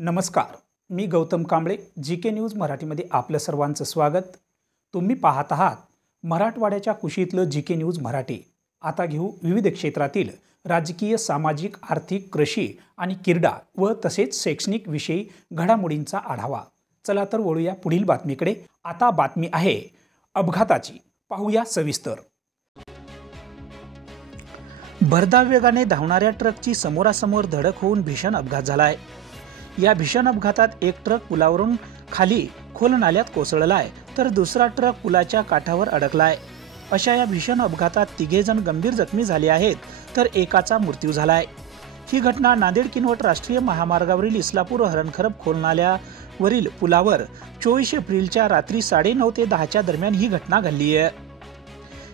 नमस्कार, मी गौतम कांबळे जी के न्यूज मराठीमध्ये आपलं सर्वांचं स्वागत। तुम्ही पाहत आहात मराठवाड्याच्या कुशीतलं जी के न्यूज मराठी। आता घेऊ विविध क्षेत्रातील राजकीय, सामाजिक, आर्थिक, कृषी आणि क्रीडा व तसेच शैक्षणिक विषयी घडामोडींचा आढावा। चला तर वळूया पुढील बातमीकडे। आता बातमी आहे अपघाताची, पाहूया सविस्तर। भरधाव वेगाने धावणाऱ्या ट्रकची समोरासमोर धडक होऊन भीषण अपघात झालाय। या भीषण अपघातात एक ट्रक पुलावरून खाली खोल नाल्यात कोसळलाय तर दुसरा ट्रक पुलाच्या काठावर अडकलाय। अशा या भीषण अपघातात तिघे जण गंभीर जखमी झाले आहेत तर एकाचा मृत्यू झालाय। ही घटना नांदेड किनवट राष्ट्रीय महामार्गावरील इस्लापूर हरणखरप खोल नाल्यावरील पुलावर 24 एप्रिलच्या रात्री 9:30 ते 10 दरम्यान ही घटना घडली आहे।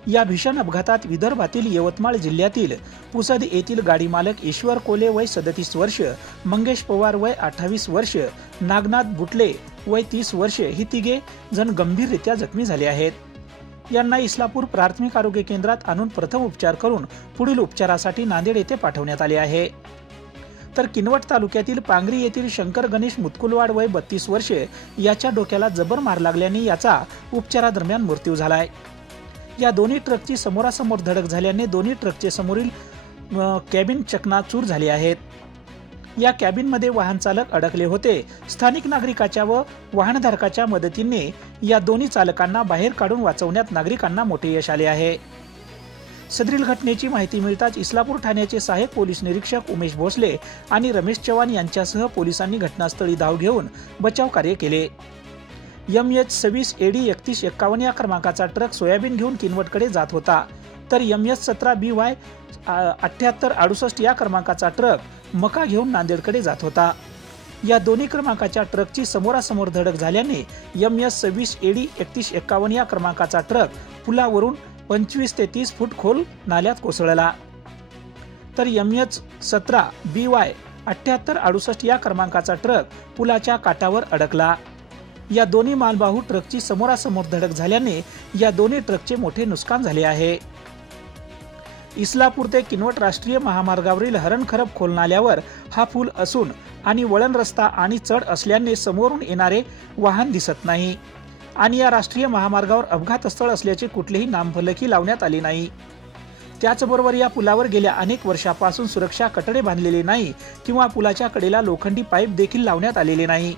या भीषण अपघातात विदर्भातील यवतमाळ जिल्ह्यातील पुसद येथील गाडी मालक ईश्वर कोले वय 37 वर्ष, मंगेश पवार वय 28 वर्ष, नागनाथ बुटले वय 30 वर्ष ही तिघे जण गंभीररित्या जखमी झाले आहेत। यांना इस्लापूर प्राथमिक आरोग्य केंद्रात आणून प्रथम उपचार करून पुढील उपचारासाठी नांदेड येथे पाठवण्यात आले आहे। तर किनवट तालुक्यातील पांगरी येथील शंकर गणेश मुतकुलवाड वय 32 वर्ष याच्या डोक्याला जबर मार लागल्याने याचा उपचारादरम्यान मृत्यू झालाय। या दोन्ही ट्रकची समोरासमोर धडक झाल्याने दोन्ही ट्रकचे समोरील कॅबिन चकनाचूर झाले आहेत। या कॅबिनमध्ये वाहन चालक अडकले होते। स्थानिक नागरिकाच्या व वाहनधारकाच्या मदतीने या दोन्ही चालकांना बाहेर काढून वाचवण्यात नागरिकांना मोठे यश आले आहे। सदरील घटनेची माहिती मिळताच इस्लापूर ठाण्याचे सहाय्यक पोलीस निरीक्षक उमेश भोसले आणि रमेश चव्हाण यांच्यासह पोलिसांनी घटनास्थळी धाव घेऊन बचाव कार्य केले। MH26 AD 3151 या क्रमांकाचा ट्रक सोयाबीन घेऊन किनवटकडे जात होता तर MH17 BY 7868 या क्रमांकाचा ट्रक मका घेऊन नांदेडकडे जात होता। या दोन्ही क्रमांकाच्या ट्रकची समोरासमोर धडक झाल्याने MH26 AD 3151 या क्रमांकाचा ट्रक पुलावरून 25 ते 30 फूट खोल नाल्यात कोसळला तर MH17 BY 7868 या क्रमांकाचा ट्रक पुलाच्या काठावर अडकला। या दोन्ही मालवाहू ट्रकची समोरासमोर धडक झाल्याने या दोन्ही ट्रकचे मोठे नुकसान झाले आहे। इस्लापूर ते किनवट राष्ट्रीय महामार्गावरील हरणखरप खोल नाल्यावर हा पूल असून आणि वळण रस्ता आणि चढ असल्याने समोरून येणारे वाहन दिसत नाही आणि या राष्ट्रीय महामार्गावर अपघात स्थळ असल्याचे कुठलेही नामफलकही लावण्यात आले नाही। त्याचबरोबर या पुलावर गेल्या अनेक वर्षापासून सुरक्षा कटडे बांधलेले नाही किंवा पुलाच्या कडेला लोखंडी पाईप देखील लावण्यात आलेले नाही।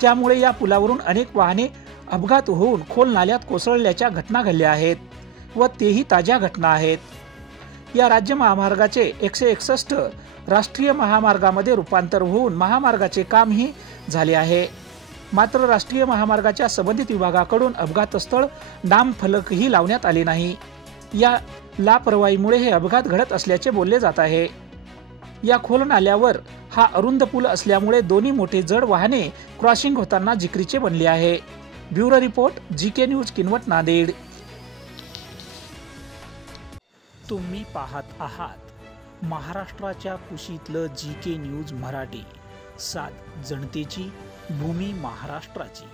त्यामुळे या पुलावरून अनेक वाहने अपघात होऊन खोल नाल्यात कोसळल्याच्या घटना घडल्या आहेत व तेही ताज्या घटना आहेत। या राज्य महामार्गाचे 161 राष्ट्रीय महामार्गामध्ये रूपांतर होऊन महामार्गाचे कामही झाले आहे। मात्र राष्ट्रीय महामार्गाच्या संबंधित विभागाकडून अपघातस्थळ नामफलकही लावण्यात आले नाही। या लापरवाहीमुळे हे अपघात घडत असल्याचे बोलले जात आहे। या खोल नाल्यावर हा अरुंद पूल असल्यामुळे दोन्ही मोठे जड वाहने क्रॉसिंग होताना जिकरीचे बनले आहे। Bureau report GK news Kinwat Nanded. तुम्ही पाहत आहात महाराष्ट्राच्या कुशीतलं जीके न्यूज मराठी, सात जनतेची, भूमी महाराष्ट्राची।